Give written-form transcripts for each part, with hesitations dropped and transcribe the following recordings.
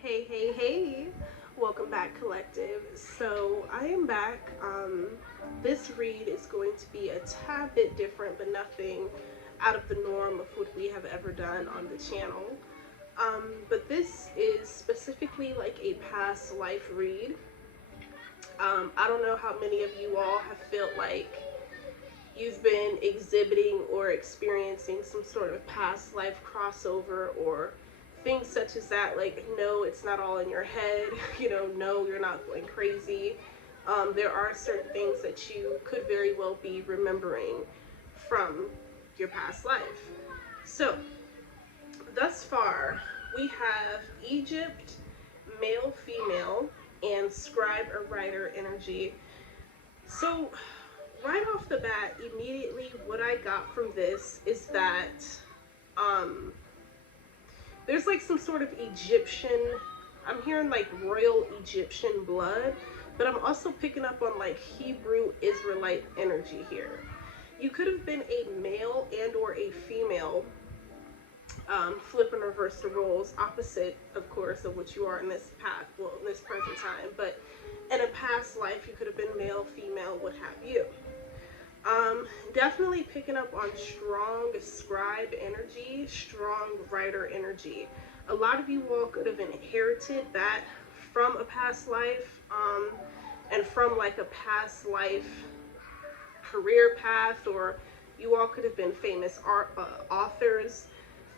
Hey, hey, hey. Welcome back, Collective. So, I am back. This read is going to be a tad bit different, but nothing out of the norm of what we have ever done on the channel. But this is specifically like a past life read. I don't know how many of you all have felt like you've been exhibiting or experiencing some sort of past life crossover or things such as that. Like, no, it's not all in your head. No, you're not going crazy. There are certain things that you could very well be remembering from your past life. So, thus far, we have Egypt, male, female, and scribe or writer energy. So, right off the bat, immediately what I got from this is that um, there's like some sort of Egyptian, I'm hearing like royal Egyptian blood, but I'm also picking up on like Hebrew Israelite energy here. You could have been a male and or a female, flip and reverse the roles, opposite, of course, of what you are in this path, well, in this present time, but in a past life, you could have been male, female, what have you. Definitely picking up on strong scribe energy, strong writer energy. A lot of you all could have inherited that from a past life, and from like a past life career path, or you all could have been famous authors,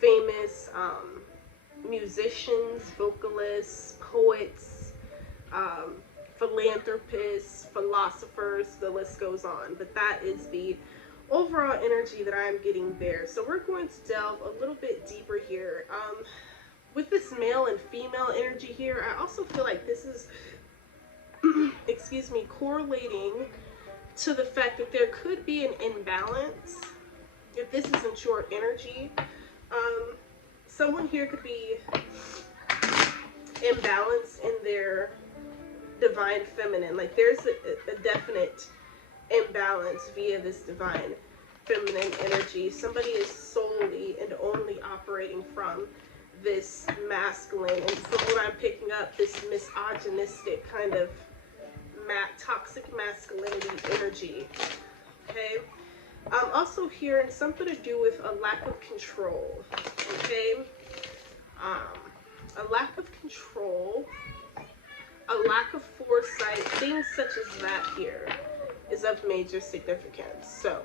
famous musicians, vocalists, poets, um, philanthropists, philosophers, the list goes on. But that is the overall energy that I'm getting there. So we're going to delve a little bit deeper here. With this male and female energy here, I also feel like this is, excuse me, correlating to the fact that there could be an imbalance if this isn't your energy. Um, Someone here could be imbalanced in their divine feminine. Like there's a definite imbalance via this divine feminine energy. Somebody is solely and only operating from this masculine, and from what I'm picking up, this misogynistic kind of toxic masculinity energy. Okay. I'm also hearing something to do with a lack of control. Okay. A lack of control, a lack of foresight, things such as that here is of major significance. So,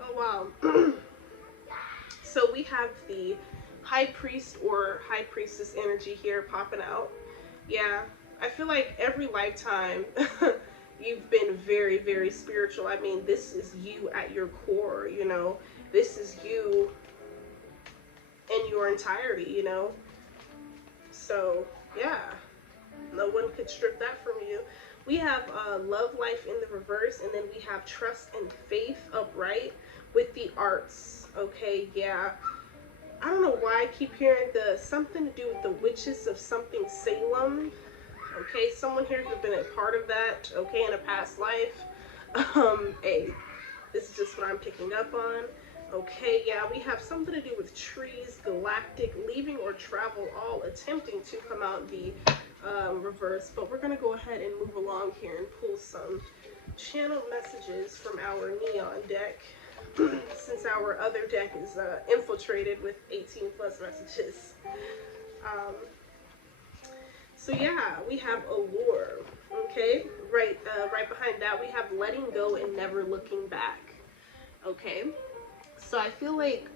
oh wow. So we have the high priest or high priestess energy here popping out. Yeah, I feel like every lifetime you've been very, very spiritual. I mean, this is you at your core, This is you in your entirety. So, yeah, no one could strip that from you. We have love life in the reverse, and then we have trust and faith upright with the arts. Okay, yeah. I don't know why I keep hearing the something to do with the witches of something Salem. Okay, someone here has been a part of that, okay, in a past life. Hey, this is just what I'm picking up on. Okay, yeah, we have something to do with trees, galactic, leaving or travel, all attempting to come out the reverse. But we're going to go ahead and move along here and pull some channeled messages from our neon deck, since our other deck is infiltrated with 18 plus messages. Um, so yeah, we have allure. Okay, right behind that we have letting go and never looking back. Okay, so I feel like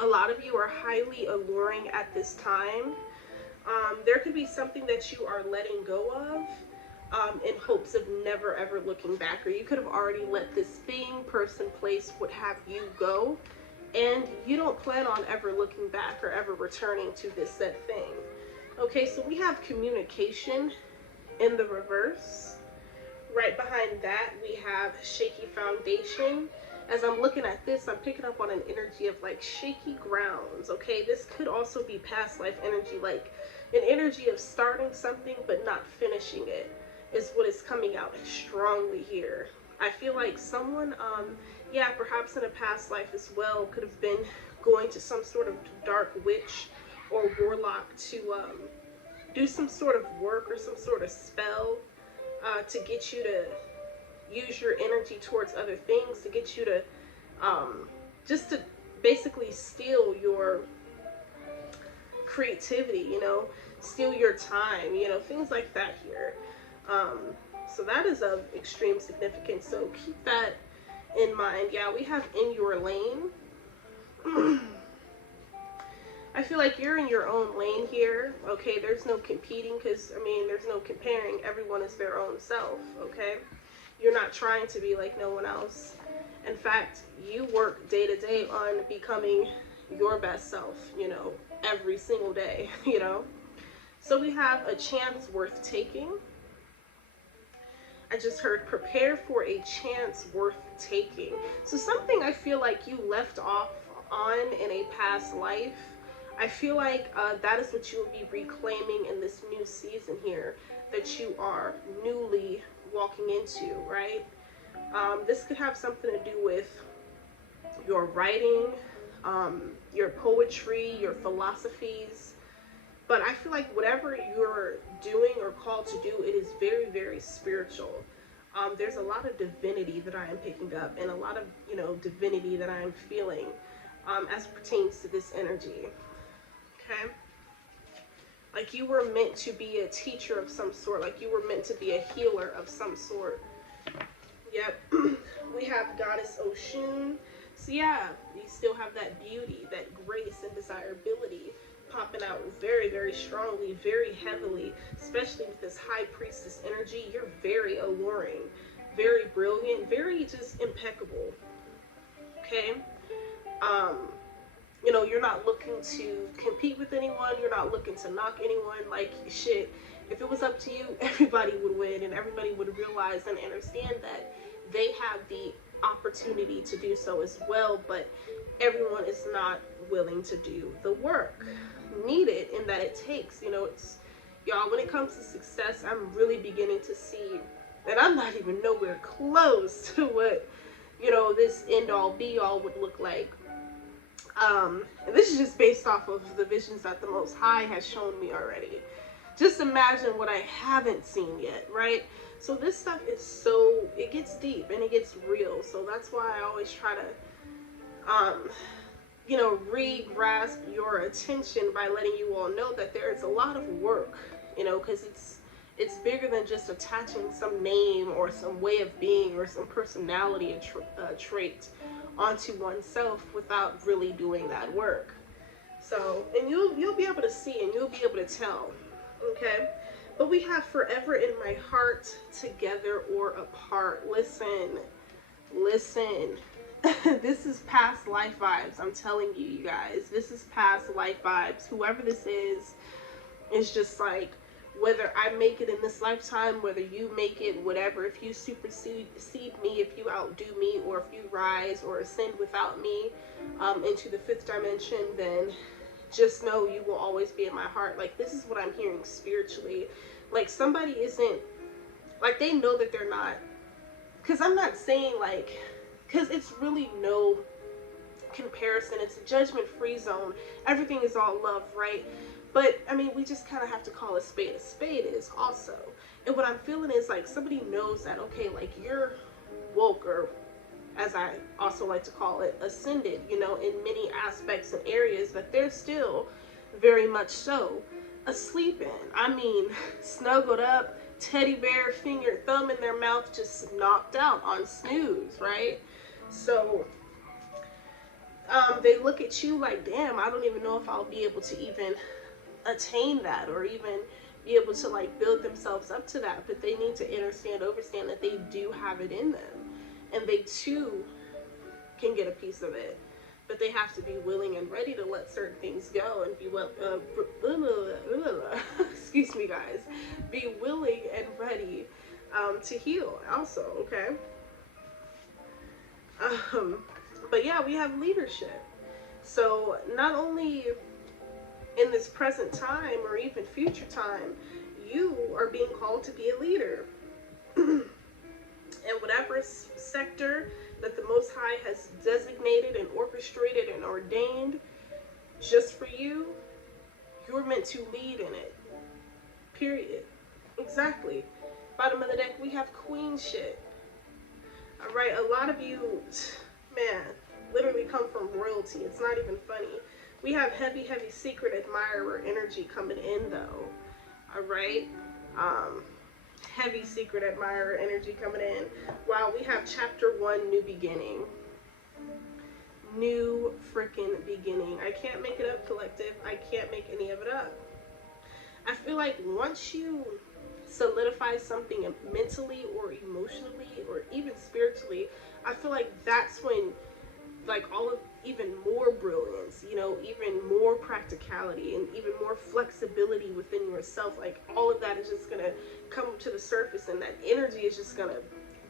a lot of you are highly alluring at this time. There could be something that you are letting go of, in hopes of never ever looking back, or you could have already let this thing, person, place, what have you go, and you don't plan on ever looking back or ever returning to this said thing. Okay, so we have communication in the reverse. Right behind that, we have shaky foundation. As I'm looking at this, I'm picking up on an energy of like shaky grounds. Okay, this could also be past life energy, like an energy of starting something but not finishing it, is what is coming out strongly here. I feel like someone, yeah, perhaps in a past life as well, could have been going to some sort of dark witch or warlock to do some sort of work or some sort of spell to get you to use your energy towards other things, to get you to just to basically steal your creativity, you know, steal your time, you know, things like that here. Um, so that is of extreme significance. So keep that in mind. Yeah, we have in your lane. I feel like you're in your own lane here. Okay, there's no competing because, I mean, there's no comparing. Everyone is their own self. Okay, you're not trying to be like no one else. In fact, you work day to day on becoming your best self, you know, every single day, you know. So we have a chance worth taking. I just heard prepare for a chance worth taking. So something I feel like you left off on in a past life, I feel like that is what you will be reclaiming in this new season here that you are newly walking into, right? This could have something to do with your writing, your poetry, your philosophies. But I feel like whatever you're doing or called to do, it is very, very spiritual. There's a lot of divinity that I am picking up, and a lot of, you know, divinity that I am feeling as it pertains to this energy. Okay? Like you were meant to be a teacher of some sort, like you were meant to be a healer of some sort. Yep. We have Goddess Oshun. So yeah, you still have that beauty, that grace and desirability popping out very, very strongly, very heavily, especially with this High Priestess energy. You're very alluring, very brilliant, very just impeccable. Okay? You know, you're not looking to compete with anyone. You're not looking to knock anyone. Like, shit, if it was up to you, everybody would win, and everybody would realize and understand that they have the opportunity to do so as well, but everyone is not willing to do the work needed and that it takes. You know, it's, y'all, when it comes to success, I'm really beginning to see that I'm not even nowhere close to what, you know, this end all be all would look like. And this is just based off of the visions that the Most High has shown me already. Just imagine what I haven't seen yet, right? So this stuff is so, it gets deep and it gets real. So that's why I always try to, you know, re-grasp your attention by letting you all know that there is a lot of work, you know, because it's bigger than just attaching some name or some way of being or some personality trait onto oneself without really doing that work. So, and you'll be able to see and you'll be able to tell, okay? But we have forever in my heart, together or apart. Listen. This is past life vibes. I'm telling you, you guys. This is past life vibes. Whoever this is just like, whether I make it in this lifetime, whether you make it, whatever, if you supersede me, if you outdo me, or if you rise or ascend without me into the fifth dimension, then just know you will always be in my heart. Like, this is what I'm hearing spiritually. Like, somebody isn't, like, they know that they're not, because I'm not saying, like, because it's really no comparison. It's a judgment-free zone. Everything is all love, right? But, I mean, we just kind of have to call a spade is also. And what I'm feeling is, like, somebody knows that, okay, like, you're woke, or as I also like to call it, ascended, you know, in many aspects and areas, but they're still very much so asleep in. I mean, snuggled up, teddy bear, finger, thumb in their mouth, just knocked out on snooze, right? So they look at you like, damn, I don't even know if I'll be able to even attain that, or even be able to, like, build themselves up to that. But they need to understand that they do have it in them, and they too can get a piece of it, but they have to be willing and ready to let certain things go and be excuse me, guys, be willing and ready to heal also, okay? But yeah, we have leadership. So not only in this present time or even future time, you are being called to be a leader. In whatever sector, that the Most High has designated and orchestrated and ordained just for you, you're meant to lead in it. Period. Exactly. Bottom of the deck, we have queen shit. All right, a lot of you, man, literally come from royalty. It's not even funny. We have heavy, heavy secret admirer energy coming in, though. All right. Heavy secret admirer energy coming in. Wow, we have chapter 1, new beginning. New freaking beginning. I can't make it up, collective. I can't make any of it up. I feel like once you solidify something mentally or emotionally or even spiritually, I feel like that's when, like, all of even more brilliance, you know, even more practicality and even more flexibility within yourself, like all of that is just gonna come to the surface, and that energy is just gonna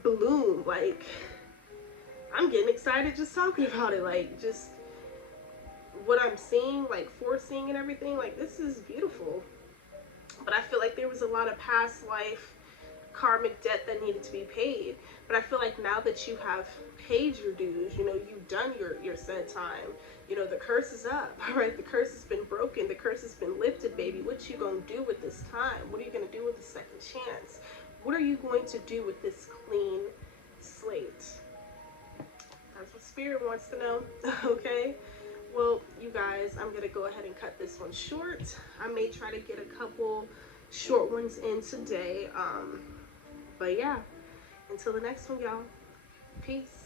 bloom. Like, I'm getting excited just talking about it. Like, just what I'm seeing, like foreseeing and everything, like this is beautiful. But I feel like there was a lot of past life karmic debt that needed to be paid. But I feel like now that you have paid your dues, you know, you've done your said time, you know, the curse is up, all right? The curse has been broken. The curse has been lifted, baby. What you gonna do with this time? What are you gonna do with the second chance? What are you going to do with this clean slate? That's what Spirit wants to know, okay? Well, you guys, I'm gonna go ahead and cut this one short. I may try to get a couple short ones in today. But yeah, until the next one, y'all. Peace.